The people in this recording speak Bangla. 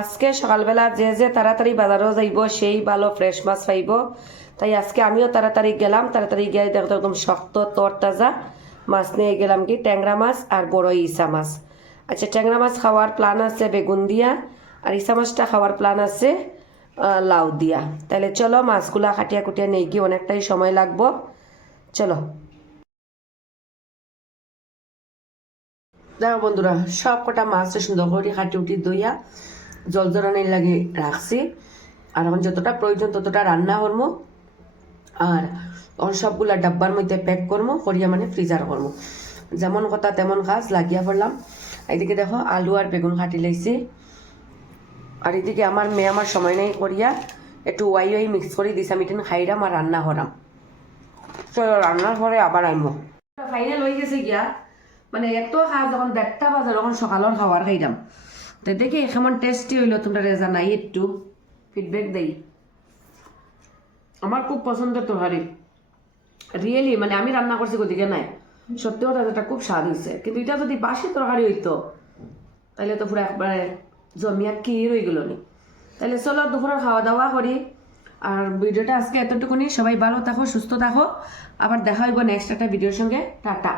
আজকে সকালবেলা যে যে তাড়াতাড়ি বাজারও যাইব, সেই ভালো ফ্রেশ মাছ পাইব। তাই আজকে আমিও তাড়াতাড়ি গেলাম, তাড়াতাড়ি গিয়ে দেখো একদম শক্ত, তরতাজা মাছ নিয়ে গেলাম কি, ট্যাংরা মাছ আর বড় ইসা মাছ। আচ্ছা ট্যাংরা মাছ খাওয়ার প্ল্যান আছে বেগুন দিয়া, আর ইসা মাছটা খাওয়ার প্ল্যান আছে লাউ দিয়া। তাহলে চলো মাছগুলা কাটিয়া কুটিয়া নিয়ে গিয়ে অনেকটাই সময় লাগবো। চলো। দেখো বন্ধুরা সব কটা মাছটা সুন্দর করে কাটি উঠি দইয়া জল জরানির লাগে রাখছি। আর এখন যতটা প্রয়োজন ততটা রান্না করব। আর তখন সবগুলা ডাব্বার মধ্যে প্যাক করব, করিয়া মানে ফ্রিজার করব। যেমন কথা তেমন কাজ লাগিয়া পড়লাম এদিকে দেখো আলু আর বেগুন কাটি লাইছি আর এদিকে আমার মেয়ে আমার সময় নেই করিয়া একটু ওয়াই ওয়াই মিক্স করে দিছে। আমি টেন খাইরাম আর রান্না করাম। তো রান্নার পরে আবার আইমো। ফাইনাল হয়ে গেছে গিয়া। মানে এত খাওয়া যখন দেড়টা বাজে তখন সকালের খাওয়ার খাইলাম তো দেখি কেমন টেস্টি হইল, তোমরা জানাই, একটু ফিডব্যাক দেই। আমার খুব পছন্দের তরকারি। রিয়েলি মানে আমি রান্না করছি গতিকে নাই। সত্যি কথা, এটা খুব স্বাদ হয়েছে কিন্তু এটা যদি বাসি তরকারি হইতো তাহলে তো পুরো একবারে জমিয়া কি রয়ে গেল নি। তাহলে চলো দুপুরের খাওয়া দাওয়া করি। আর ভিডিওটা আজকে এতটুকুনি। সবাই ভালো থাকো, সুস্থ থাকো। আবার দেখা হইব নেক্সট একটা ভিডিওর সঙ্গে। টাটা।